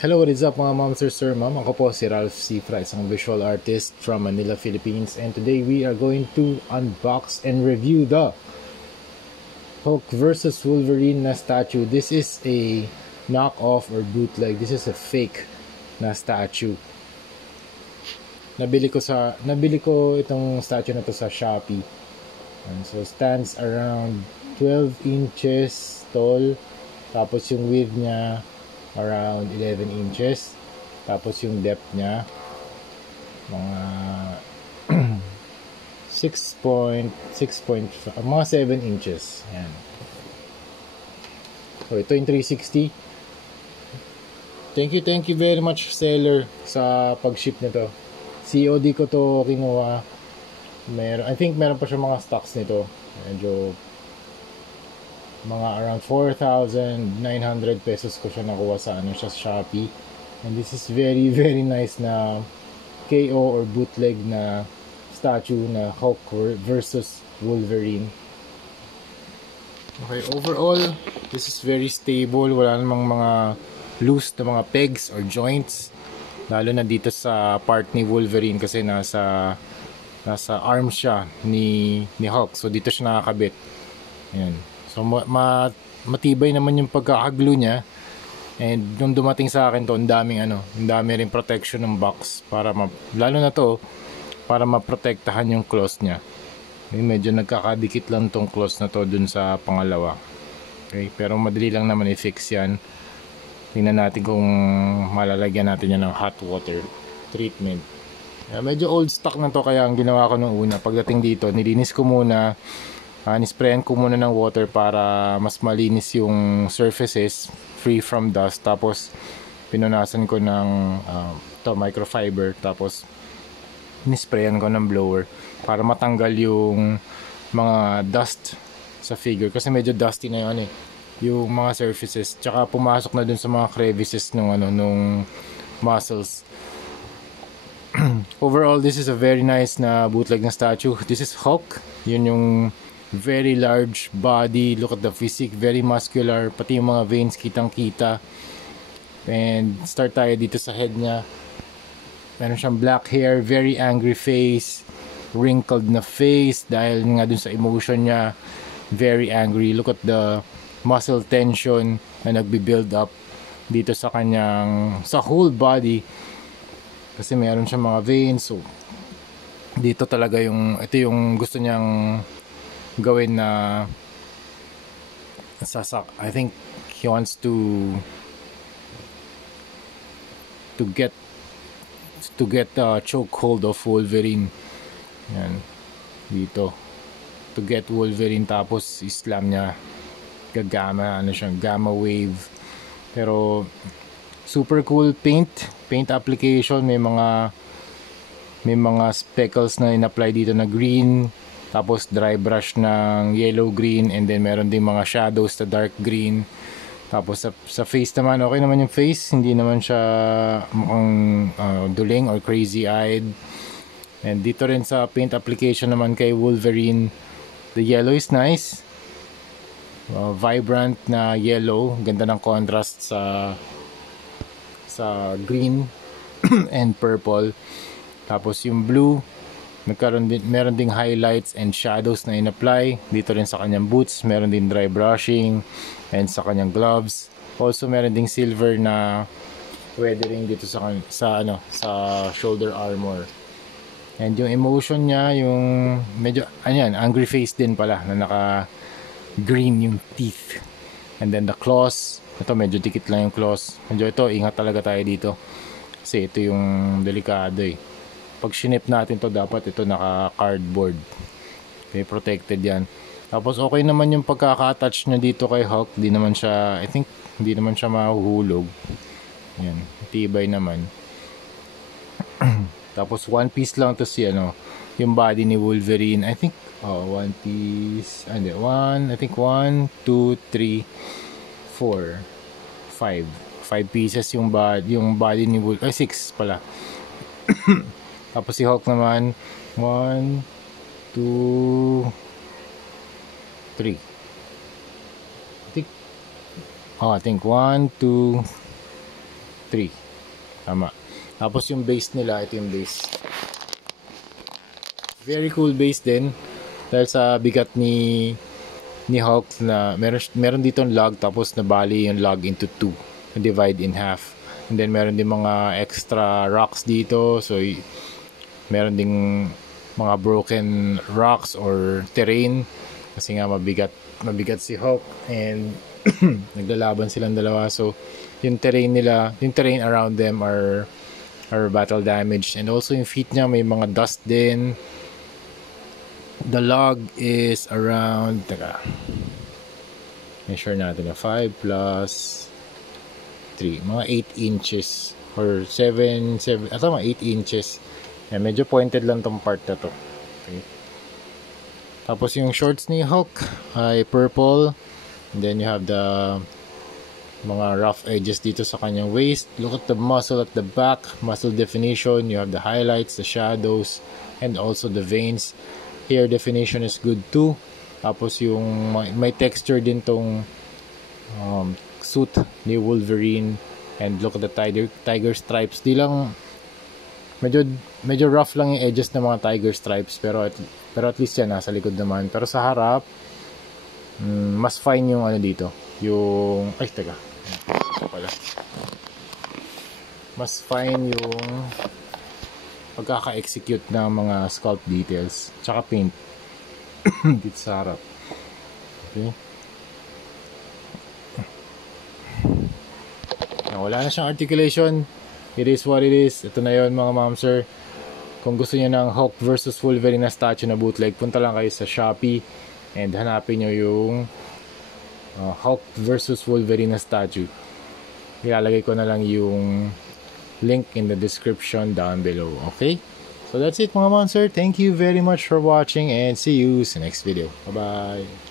Hello, what is up mga Momster Sir Ma'am? Ako po si Ralph Cifra, isang visual artist from Manila, Philippines. And today we are going to unbox and review the Hulk vs. Wolverine na statue. This is a knockoff or bootleg. This is a fake na statue. Nabili ko itong statue na to sa Shopee. And so stands around 12 inches tall. Tapos yung width niya around 11 inches. Tapos yung depth niya mga 6.6 mga 7 inches. Yan. So ito yung 360. Thank you very much seller sa pag-ship nito. COD ko to kinuha. I think meron pa siya mga stocks nito. Medyo mga around 4,900 pesos ko siya nakuha sa Shopee. And this is very nice na KO or bootleg na statue na Hulk versus Wolverine. Okay, overall this is very stable. Wala namang mga loose na mga pegs or joints, lalo na dito sa part ni Wolverine kasi nasa arm siya ni Hulk. So dito siya nakakabit. Ayan. So matibay naman yung pagkakaglue niya. And nung dumating sa akin to, ang dami rin protection ng box para lalo na to para maprotektahan yung close niya. Okay, medyo nagkakadikit lang tong close na to dun sa pangalawa. Okay, pero madali lang naman i-fix yan. Tingnan natin kung malalagyan natin yan ng hot water treatment. Medyo old stock na to, kaya ang ginawa ko nung una, pagdating dito, nilinis ko muna. Nisprayan ko muna ng water para mas malinis yung surfaces, free from dust. Tapos pinunasan ko ng microfiber. Tapos nisprayan ko ng blower para matanggal yung mga dust sa figure, kasi medyo dusty na yun yung mga surfaces. Tsaka pumasok na dun sa mga crevices nung muscles. Overall, this is a very nice na bootleg na statue. This is Hulk. Yun yung very large body. Look at the physique, very muscular, pati yung mga veins kitang kita. And start tayo dito sa head niya. Meron siyang black hair, very angry face, wrinkled na face dahil nga dun sa emotion niya, very angry. Look at the muscle tension na nagbi-build up dito sa whole body, kasi meron siyang mga veins. So dito talaga ito yung gusto niyang gawin na sasak. I think he wants to get chokehold of Wolverine. Yan. Dito. To get Wolverine, tapos islam niya. Gamma wave. Pero super cool paint application. May mga speckles na in-apply dito na green. Tapos dry brush ng yellow green, and then meron ding mga shadows na dark green. Tapos sa face naman, okay naman yung face, hindi naman siya mukhang duling or crazy eyed. And dito rin sa paint application naman kay Wolverine, the yellow is nice, vibrant na yellow, ganda ng contrast sa green and purple. Tapos yung blue, meron ding highlights and shadows na in-apply. Dito rin sa kanyang boots, meron din dry brushing, and sa kanyang gloves. Also meron ding silver na pwede rin dito sa shoulder armor. And yung emotion niya, yung medyo angry face din pala, na naka green yung teeth. And then the claws, ito medyo dikit lang yung claws. Medyo ito, ingat talaga tayo dito, kasi ito yung delikado Pag shinip natin to, dapat ito naka cardboard. Okay, protected yan. Tapos okay naman yung pagkaka-attach niya dito kay Hulk. I think hindi naman siya mahuhulog. Yan, tibay naman. Tapos one piece lang to yung body ni Wolverine. I think one piece. I think 1, 2, 3, 4, 5 pieces yung body ni Wolverine. 6 pala. Tapos si Hulk naman, 1, 2, 3. I think 1, 2, 3. Tama. Tapos yung base nila, ito yung base. Very cool base din. Dahil sa bigat ni Hulk na meron dito yung log, tapos nabali yung log into 2. Divide in half. And then meron din mga extra rocks dito. So meron ding mga broken rocks or terrain. Kasi nga mabigat si Hulk. And naglalaban silang dalawa. So yung terrain around them are battle damaged. And also yung feet niya may mga dust din. The log is around, measure natin na 5 plus 3, mga 8 inches or 7, mga 8 inches. Yan, medyo pointed lang tong part na to. Okay. Tapos yung shorts ni Hulk ay purple. And then you have the mga rough edges dito sa kanyang waist. Look at the muscle at the back, muscle definition. You have the highlights, the shadows, and also the veins. Hair definition is good too. Tapos yung may texture din tong suit ni Wolverine. And look at the tiger stripes. Di lang medyo rough lang yung edges ng mga tiger stripes, pero at least yan nasa likod naman. Pero sa harap mas fine yung dito. Yung ito pala. Mas fine yung pagkaka-execute ng mga sculpt details tsaka paint dito sa harap. Okay. Wala na siyang articulation. It is what it is. Ito na yon mga ma'am sir. Kung gusto niyo ng Hulk versus Wolverine na statue na bootleg, punta lang kayo sa Shopee and hanapin niyo yung Hulk versus Wolverine na statue. Ilalagay ko na lang yung link in the description down below. Okay? So that's it mga monster. Thank you very much for watching and see you sa next video. Bye bye.